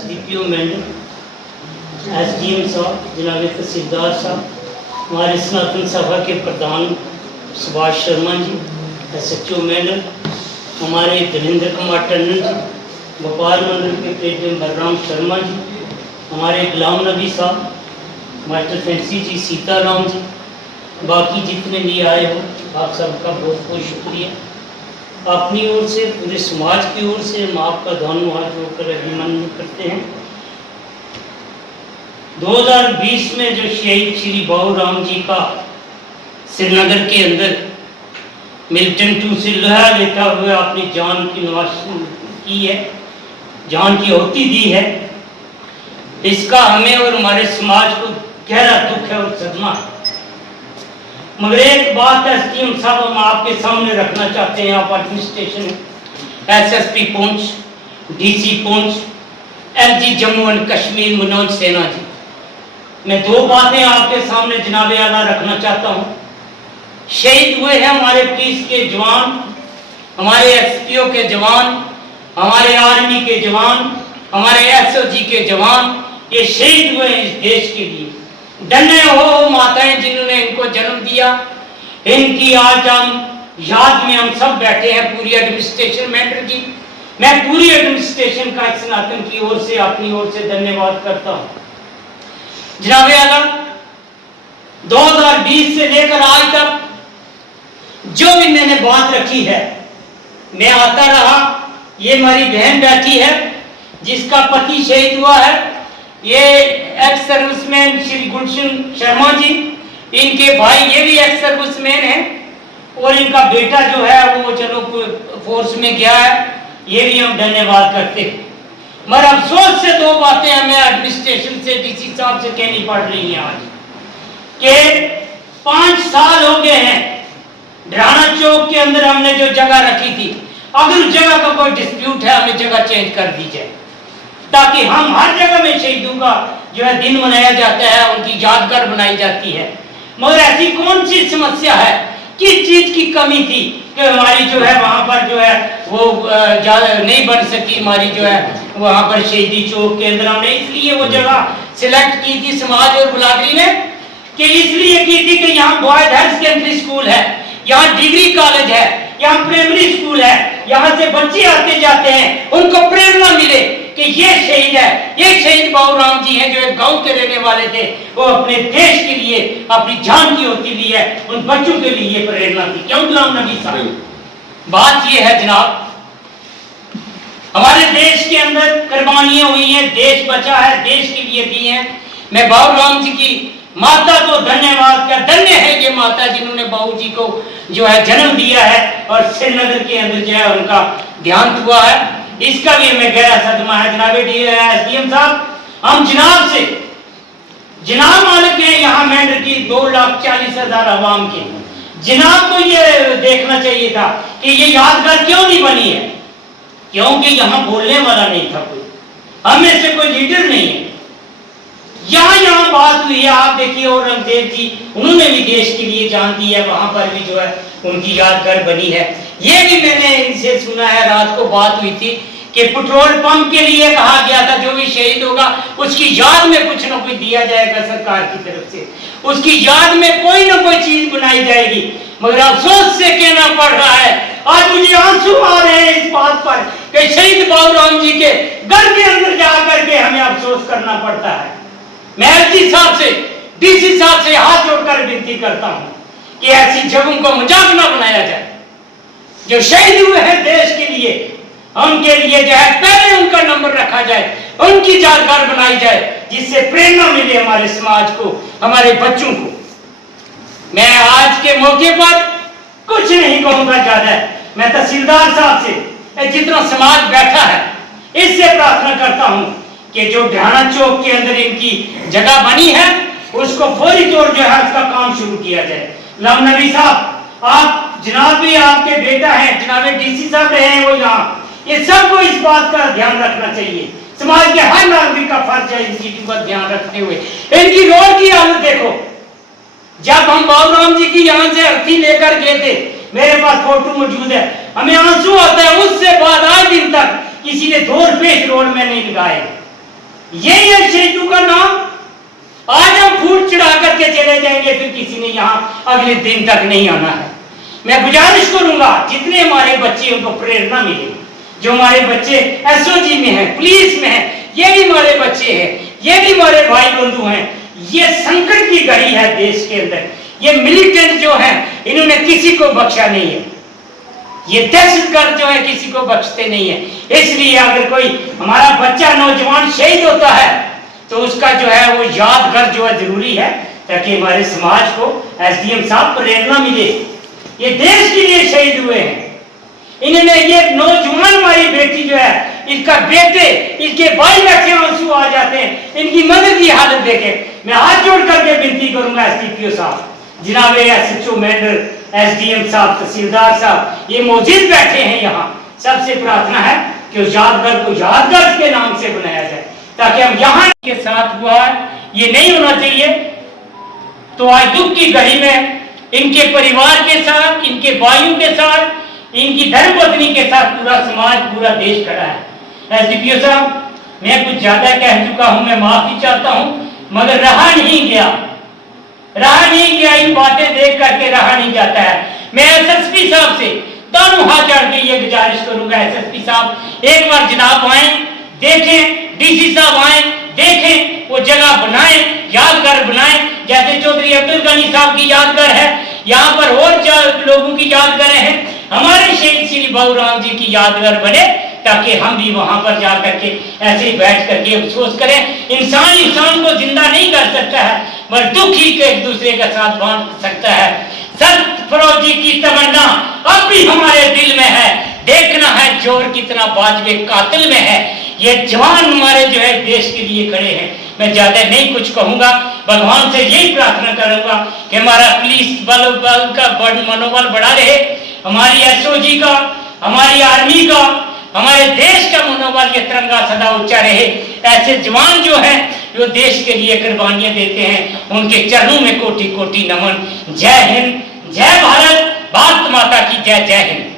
SDPO Mendhar, SDM साहब, जनाब तहसीलदार साहब, हमारे सनातन सभा के प्रधान सुभाष शर्मा जी, SHO मेंढर, हमारे धर्मेंद्र कुमार टंडन जी, व्यापार मंडल के प्रेसिडेंट बलराम शर्मा जी, हमारे गुलाम नबी साहब, मास्टर फैंसी जी, सीताराम जी, बाकी जितने भी आए हो आप सबका बहुत बहुत शुक्रिया। अपनी ओर से, पूरे समाज की ओर से हम आपका धन्यवाद जोड़कर अभिनंदन करते हैं। 2020 में जो शहीद श्री बाबू राम जी का श्रीनगर के अंदर मिल्टन 2 से लोहा लेता हुए अपनी जान की निवास की है, जान की आहुति दी है, इसका हमें और हमारे समाज को गहरा दुख है और सदमा है। मगर एक बात SDM साहब हम आपके सामने रखना चाहते हैं। आप administration SSP Poonch, DC Poonch, LG Jammu and Kashmir Manoj Sinha ji, मैं दो बातें आपके सामने जनाबे आला रखना चाहता हूँ। शहीद हुए हैं हमारे पुलिस के जवान, हमारे SPO के जवान, हमारे आर्मी के जवान, हमारे SOG के जवान, ये शहीद हुए हैं इस देश के लिए। धन्य हो माताएं जिन्होंने इनको जन्म दिया, इनकी आज हम याद में हम सब बैठे हैं, पूरी एडमिनिस्ट्रेशन मेंबर की। मैं पूरी एडमिनिस्ट्रेशन का सनातन की ओर से, अपनी ओर से धन्यवाद करता हूं। जनाबे आला 2020 से लेकर आज तक जो इन्होंने बात रखी है, मैं आता रहा। ये हमारी बहन बैठी है जिसका पति शहीद हुआ है, ये एक्स सर्विसमैन श्री गुलशन शर्मा जी, इनके भाई ये भी एक्स सर्विसमैन है और इनका बेटा जो है वो चलो फोर्स में गया है, ये भी हम धन्यवाद करते हैं। मगर अफसोस से दो बातें हमें एडमिनिस्ट्रेशन से, DC साहब से कहनी पड़ रही हैं आज कि 5 साल हो गए हैं ढराना चौक के अंदर हमने जो जगह रखी थी, अगर उस जगह का कोई डिस्प्यूट है हमें जगह चेंज कर दी जाए, ताकि हम हर जगह में शहीदों का जो है दिन मनाया जाता है, उनकी यादगार बनाई जाती है। मगर ऐसी कौन सी समस्या है, किस चीज की कमी थी कि हमारी जो है वहां पर जो है वो नहीं बन सकी, हमारी जो है वहां पर शहीदी चौक के अंदर हमने इसलिए वो जगह सिलेक्ट की थी समाज और बिरादरी ने, कि इसलिए की थी कि यहाँ बॉयज हायर सेकेंडरी स्कूल है, यहाँ डिग्री कॉलेज है, यहाँ प्राइमरी स्कूल है, यहाँ से बच्चे आते जाते हैं, उनको प्रेरणा मिले कि ये शहीद है, ये शहीद बाबू राम जी हैं जो एक गांव के रहने वाले थे, वो अपने देश के लिए अपनी जान की होती ली है, उन बच्चों के लिए ये प्रेरणा थी। क्यों गुलाम नबी साहब? बात ये है जनाब, हमारे देश के अंदर कुर्बानियां हुई हैं, देश बचा है, देश के लिए दी हैं। मैं बाबू राम जी की माता को धन्यवाद कर, धन्य है ये माता जिन्होंने बाबू जी को जो है जन्म दिया है और श्रीनगर के अंदर जो है उनका देहांत हुआ है, इसका भी हमें गहरा सदमा है। जनाब SDM साहब, हम जनाब से, जनाब मालिक हैं यहाँ मेंढर की 2,40,000 अवाम के, जनाब को ये देखना चाहिए था कि ये यादगार क्यों नहीं बनी है, क्योंकि यहाँ बोलने वाला नहीं था कोई, हमें से कोई लीडर नहीं है। यहाँ बात हुई है, आप देखिए औरंगजेब जी, उन्होंने भी देश के लिए जान दी है, वहां पर भी जो है उनकी यादगार बनी है। ये भी मैंने इनसे सुना है, रात को बात हुई थी कि पेट्रोल पंप के लिए कहा गया था जो भी शहीद होगा उसकी याद में कुछ न कुछ दिया जाएगा सरकार की तरफ से, उसकी याद में कोई ना कोई चीज बनाई जाएगी। मगर अफसोस से कहना पड़ रहा है, आज मुझे आंसू आ रहे हैं इस बात पर कि शहीद बाबू राम जी के घर के अंदर जाकर के हमें अफसोस करना पड़ता है। मैं LG साहब से, DC साहब से हाथ जोड़कर विनती करता हूं कि ऐसी जगहों को मजाक न बनाया जाए। जो शहीद हुए हैं देश के लिए, उनके लिए जो है पहले उनका नंबर रखा जाए, उनकी यादगार बनाई जाए, जिससे प्रेरणा मिले हमारे समाज को, हमारे बच्चों को। मैं आज के मौके पर कुछ नहीं कहूंगा ज्यादा, मैं तहसीलदार साहब से, जितना समाज बैठा है, इससे प्रार्थना करता हूं कि जो ढाना चौक के अंदर इनकी जगह बनी है उसको फौरी तौर जो है उसका काम शुरू किया जाए। गुलाम नबी साहब, आप जनाब भी आपके बेटा हैं, जनाब DC साहब रहे हैं वो यहाँ, ये सबको इस बात का ध्यान रखना चाहिए। समाज के हर नागरिक का फर्ज है इन चीजों का ध्यान रखते हुए। इनकी रोड की हालत देखो, जब हम बाबू राम जी की यहाँ से अर्थी लेकर गए थे, मेरे पास फोटो मौजूद है, हमें आंसू आता है। उससे बाद आज दिन तक किसी ने 2 रुपए रोड में नहीं लगाए। यही है शहीदों का नाम। आज हम फूल चढ़ा करके चले जाएंगे, फिर किसी ने यहाँ अगले दिन तक नहीं आना है। मैं गुजारिश करूंगा जितने हमारे बच्चे उनको प्रेरणा मिले, जो हमारे बच्चे एसओजी में हैं, पुलिस में हैं, ये भी हमारे बच्चे हैं, ये भी हमारे भाई बंधु हैं। ये संकट की घड़ी है देश के अंदर। ये मिलिटेंट जो है इन्होंने किसी को बख्शा नहीं है, ये दहशतगर्द जो है किसी को बख्शते नहीं है। इसलिए अगर कोई हमारा बच्चा नौजवान शहीद होता है तो उसका जो है वो यादगार जो है जरूरी है, ताकि हमारे समाज को एसडीएम साहब प्रेरणा मिले। ये देश के लिए शहीद हुए हैं। इन्होंने ये नौजवान हमारी बेटी जो है, इसका बेटे, इसके भाई बैठे आंसू आ जाते हैं इनकी मदद की हालत देखे। मैं हाथ जोड़ करके विनती करूंगा एसडीपीओ साहब, जनाब एसएचओ मेंढर, एसडीएम साहब, तहसीलदार साहब, ये मौजूद बैठे हैं यहाँ, सबसे प्रार्थना है कि उस यादगार को यादगार के नाम से बनाया जाए, ताकि हम यहाँ के साथ हुआ है ये नहीं होना चाहिए। तो आज दुख की घड़ी में इनके परिवार के साथ, इनके भाइयों के साथ, इनकी धर्मपत्नी के साथ पूरा समाज, पूरा देश खड़ा है। एसडीपीओ साहब, मैं कुछ ज्यादा कह चुका हूं, मैं माफी चाहता हूं, मगर रहा नहीं गया, इन बातें देख करके रहा नहीं जाता है। मैं एसएसपी साहब से दोनों हाथ जोड़ के ये गुजारिश करूंगा, एसएसपी साहब एक बार जनाब आए, देखें, डीसी साहब आए, देखें, वो जगह बनाएं, यादगार बनाएं। जैसे चौधरी अब्दुल गनी साहब की यादगार है, यहाँ पर और लोगों की यादगार है, हमारे शहीद श्री बाबूराम जी की यादगार बने, ताकि हम भी वहां पर जाकर के ऐसे ही बैठ करके अफसोस करें। इंसान को जिंदा नहीं कर सकता है, मगर दुख ही के एक दूसरे का साथ बांध सकता है। सत फरोजी की तमन्ना अब भी हमारे दिल में है, देखना है जोर कितना वाजबे कातिल में है। ये जवान हमारे जो है देश के लिए खड़े हैं। मैं ज्यादा नहीं कुछ कहूंगा, भगवान से यही प्रार्थना करूंगा कि हमारा पुलिस बल का मनोबल बढ़ा रहे, हमारी एसओजी का, हमारी आर्मी का, हमारे देश का मनोबल ये तिरंगा सदा ऊंचा रहे। ऐसे जवान जो हैं जो देश के लिए कुर्बानियां देते हैं, उनके चरणों में कोटि कोटि नमन। जय हिंद, जय भारत, भारत माता की जय, जय हिंद।